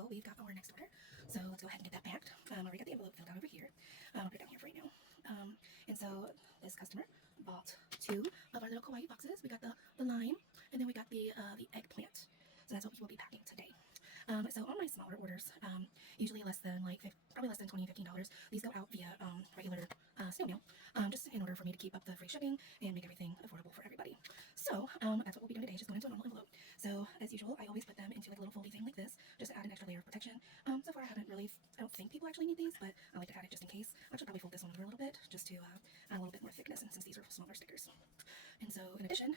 so we've got our next order. So let's go ahead and get that packed. I already got the envelope filled out over here. I'll put it down here for right now. And so this customer bought 2 of our little kawaii boxes. We got the lime, and then we got the eggplant. So that's what we will be packing today. So on my smaller orders, usually probably less than $20, $15, these go out via regular snail mail, just in order for me to keep up the free shipping and make everything affordable for everybody. So that's what we'll be doing today, just going into a normal envelope. So as usual, I always put them into like a little foldy thing like this, just to add an extra layer of protection. So far I don't think people actually need these, but I like to add it just in case. I should probably fold this one over a little bit, just to add a little bit more thickness, and since these are smaller stickers. And so in addition,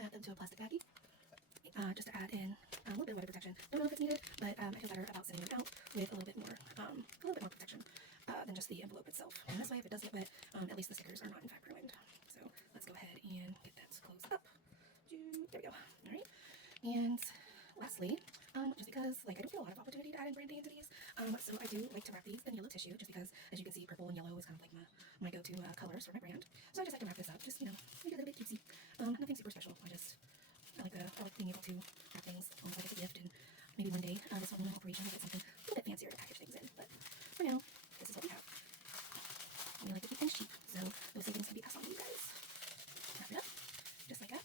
I add them to a plastic baggie. Just to add in a little bit of weather protection. Don't know if it's needed, but I feel better about sending them out with a little bit more protection than just the envelope itself. And this way, if it does get wet, at least the stickers are not in fact ruined. So let's go ahead and get that closed up. There we go. All right. And lastly, just because I don't get a lot of opportunity to add in branding into these, so I do like to wrap these in yellow tissue, just because, as you can see, purple and yellow is kind of like my go-to colors for my brand. So I just like to wrap this up, just make it a little bit cutesy. Nothing super special. I like being able to have things almost like it's a gift, and maybe one day this one will operation will get something a little bit fancier to package things in. But for now, this is what we have. We like to keep things cheap, so those savings can be passed on to you guys. Wrap it up, just like that.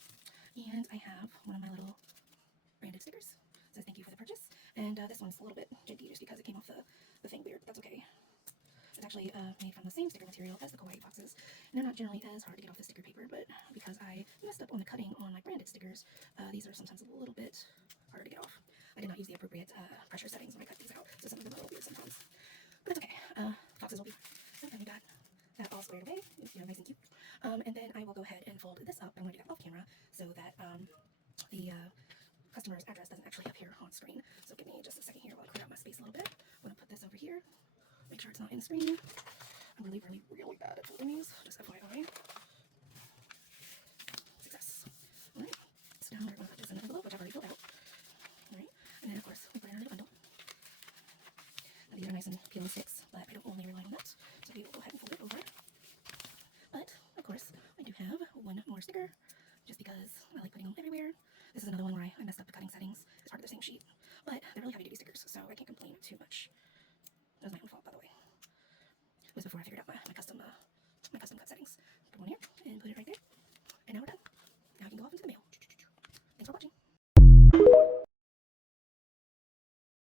And I have one of my little branded stickers. It says thank you for the purchase. And this one's a little bit janky just because it came off the thing weird, but that's okay. It's actually made from the same sticker material as the kawaii boxes. And they're not generally as hard to get off the sticker paper, but because I messed up on the cutting on my branded stickers, these are sometimes a little bit harder to get off. I did not use the appropriate pressure settings when I cut these out, so some of them are a little weird sometimes. But that's okay. Boxes will be fine. And we got that all squared away. It's, nice and cute. And then I will go ahead and fold this up. I'm going to do that off camera so that the customer's address doesn't actually appear on screen. So give me just a second here while I clear out my space a little bit. I'm going to put this over here. Make sure it's not in the screen. I'm really bad at folding these, just FYI. Success. Alright. So now we're going to put this in the envelope, which I've already filled out. Alright. And then, of course, we put it in our little bundle. Now, these are nice and peeling sticks, but I don't only rely on that. So we will go ahead and fold it over. But, of course, I do have one more sticker, just because I like putting them everywhere. This is another one where I messed up the cutting settings. It's part of the same sheet. But they're really heavy-duty stickers, so I can't complain too much. That was my own fault.